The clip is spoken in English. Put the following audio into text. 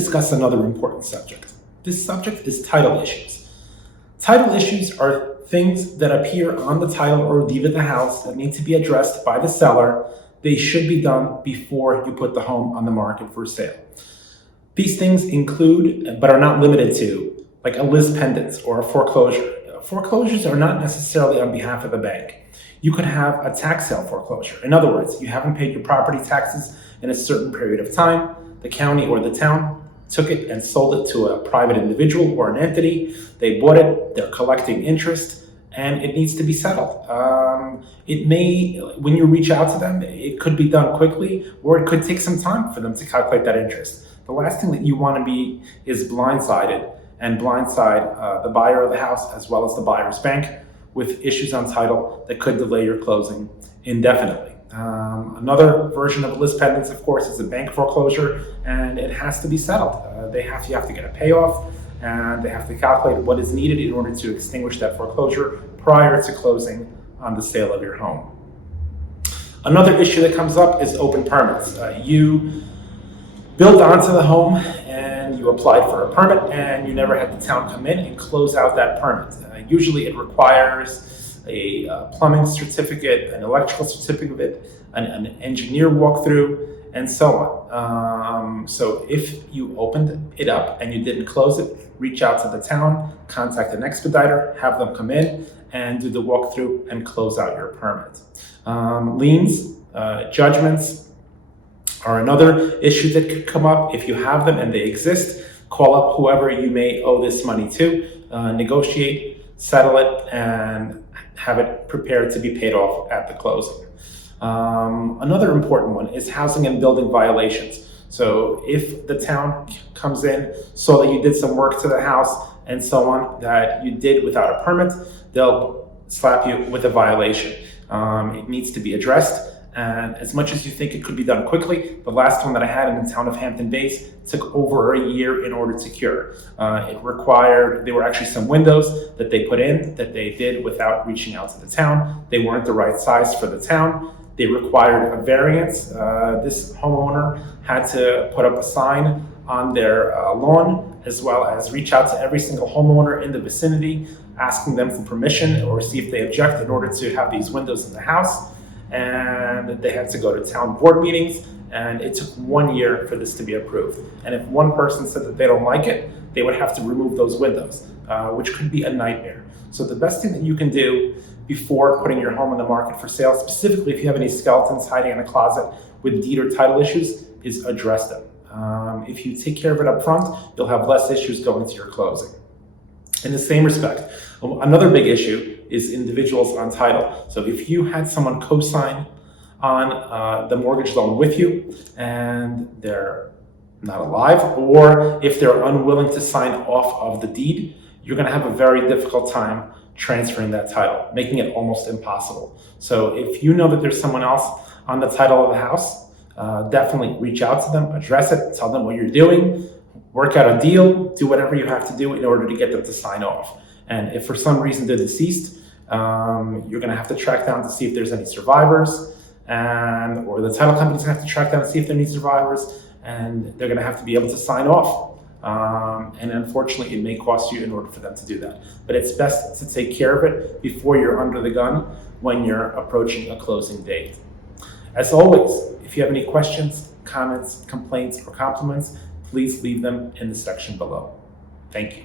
discuss another important subject. This subject is title issues. Title issues are things that appear on the title or deed of the house that need to be addressed by the seller. They should be done before you put the home on the market for sale. These things include, but are not limited to, like a lis pendens or a foreclosure. Foreclosures are not necessarily on behalf of the bank. You could have a tax sale foreclosure. In other words, you haven't paid your property taxes in a certain period of time. The county or the town took it and sold it to a private individual or an entity. They bought it, they're collecting interest, and it needs to be settled. It may, when you reach out to them, it could be done quickly, or it could take some time for them to calculate that interest. The last thing that you want to be is blindsided and blindside the buyer of the house as well as the buyer's bank with issues on title that could delay your closing indefinitely. Another version of a lis pendens, of course, is a bank foreclosure, and it has to be settled. You have to get a payoff, and they have to calculate what is needed in order to extinguish that foreclosure prior to closing on the sale of your home. Another issue that comes up is open permits. You built onto the home and you applied for a permit and you never had the town come in and close out that permit. Usually it requires a plumbing certificate, an electrical certificate, an engineer walkthrough, and so on. So if you opened it up and you didn't close it, reach out to the town, contact an expediter, have them come in and do the walkthrough and close out your permit. Liens, judgments are another issue that could come up. If you have them and they exist, call up whoever you may owe this money to, negotiate, settle it, and have it prepared to be paid off at the closing. Another important one is housing and building violations. So if the town comes in, saw that you did some work to the house and so on that you did without a permit, they'll slap you with a violation. It needs to be addressed. And as much as you think it could be done quickly, the last one that I had in the town of Hampton Bays took over a year in order to cure. There were actually some windows that they put in that they did without reaching out to the town. They weren't the right size for the town. They required a variance. This homeowner had to put up a sign on their lawn, as well as reach out to every single homeowner in the vicinity, asking them for permission or see if they object in order to have these windows in the house. And they had to go to town board meetings, and it took 1 year for this to be approved. And if one person said that they don't like it, they would have to remove those windows, which could be a nightmare. So the best thing that you can do before putting your home on the market for sale, specifically if you have any skeletons hiding in a closet with deed or title issues, is address them. If you take care of it up front, you'll have less issues going to your closing. In the same respect, another big issue is individuals on title. So if you had someone co-sign on the mortgage loan with you and they're not alive, or if they're unwilling to sign off of the deed, you're going to have a very difficult time transferring that title, making it almost impossible. So if you know that there's someone else on the title of the house, definitely reach out to them, address it, tell them what you're doing, work out a deal, do whatever you have to do in order to get them to sign off. And if for some reason they're deceased, you're going to have to track down to see if there's any survivors, or the title company's going to have to track down to see if there are any survivors, and they're going to have to be able to sign off. And unfortunately, it may cost you in order for them to do that. But it's best to take care of it before you're under the gun when you're approaching a closing date. As always, if you have any questions, comments, complaints, or compliments, please leave them in the section below. Thank you.